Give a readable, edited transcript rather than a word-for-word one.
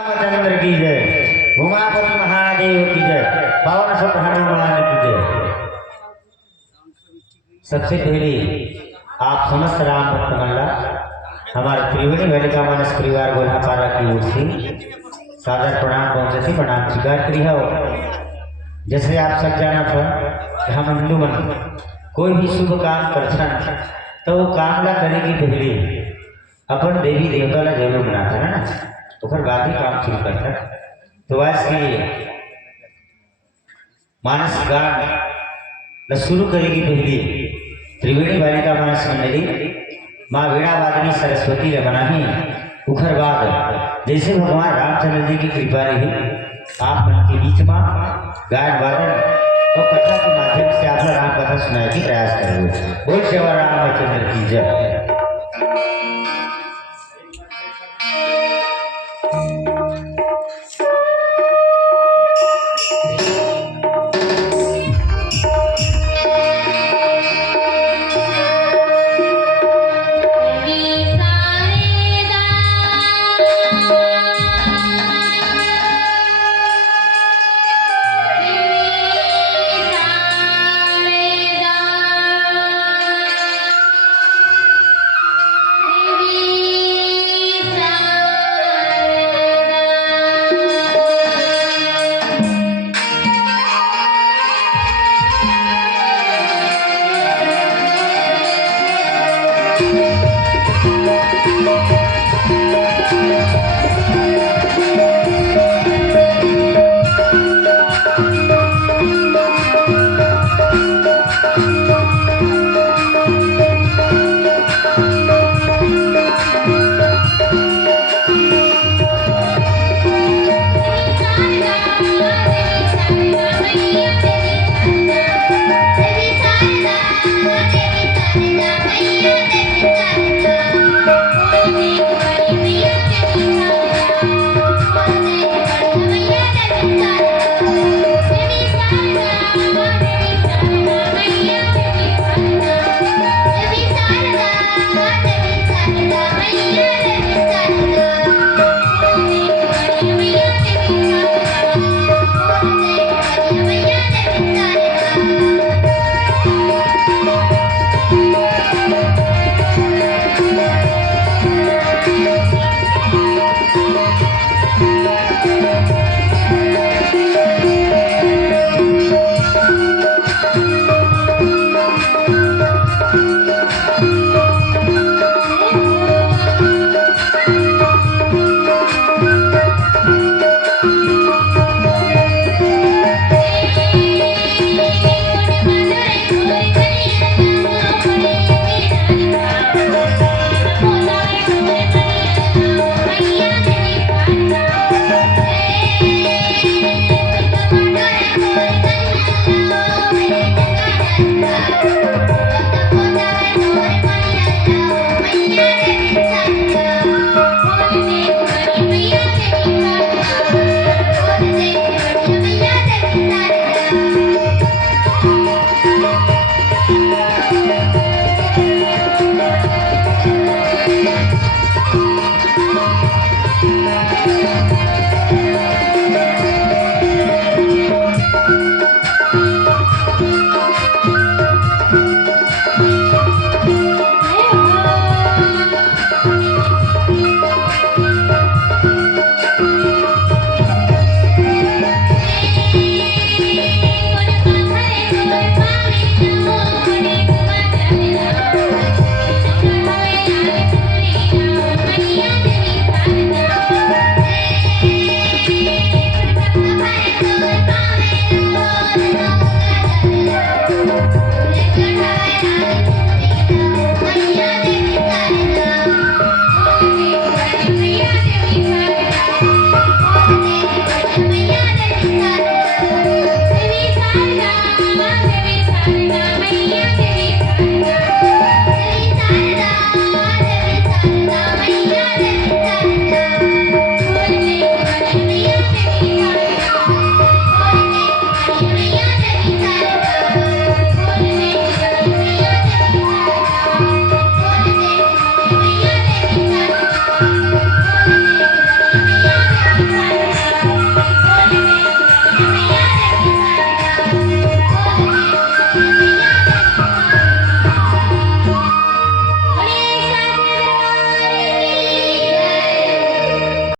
रामचंद्र की जय, उमापति महादेव की जय, पावन सुत हनुमान की जय। सबसे पहले आप समस्त राम भक्त मंडला हमारे त्रिवेणी बालिका मानस परिवार golhapara की ओर से सादर प्रणाम पहुंचे थे, प्रणाम स्वीकार करिए। जैसे आप सब जाना था कि हम हिंदू मन कोई भी शुभ काम करते तो वो काम ला करेगी पहले अपन देवी देवता ला जरूर बनाता है ना, तो फिर बाद ही काम शुरू करता। तो ऐसे मानस गान शुरू करेगी पहले त्रिवेणी बालिका मानस मंडली माँ वीणा वादनी सरस्वती रमनाही। उखर बाद जैसे भगवान रामचंद्र जी की कृपा रही आप मन के बीच में गायन वादन और कथा के माध्यम से आप राम कथा सुनाने की प्रयास करेंगे। बोल श्री रामचंद्र की जय।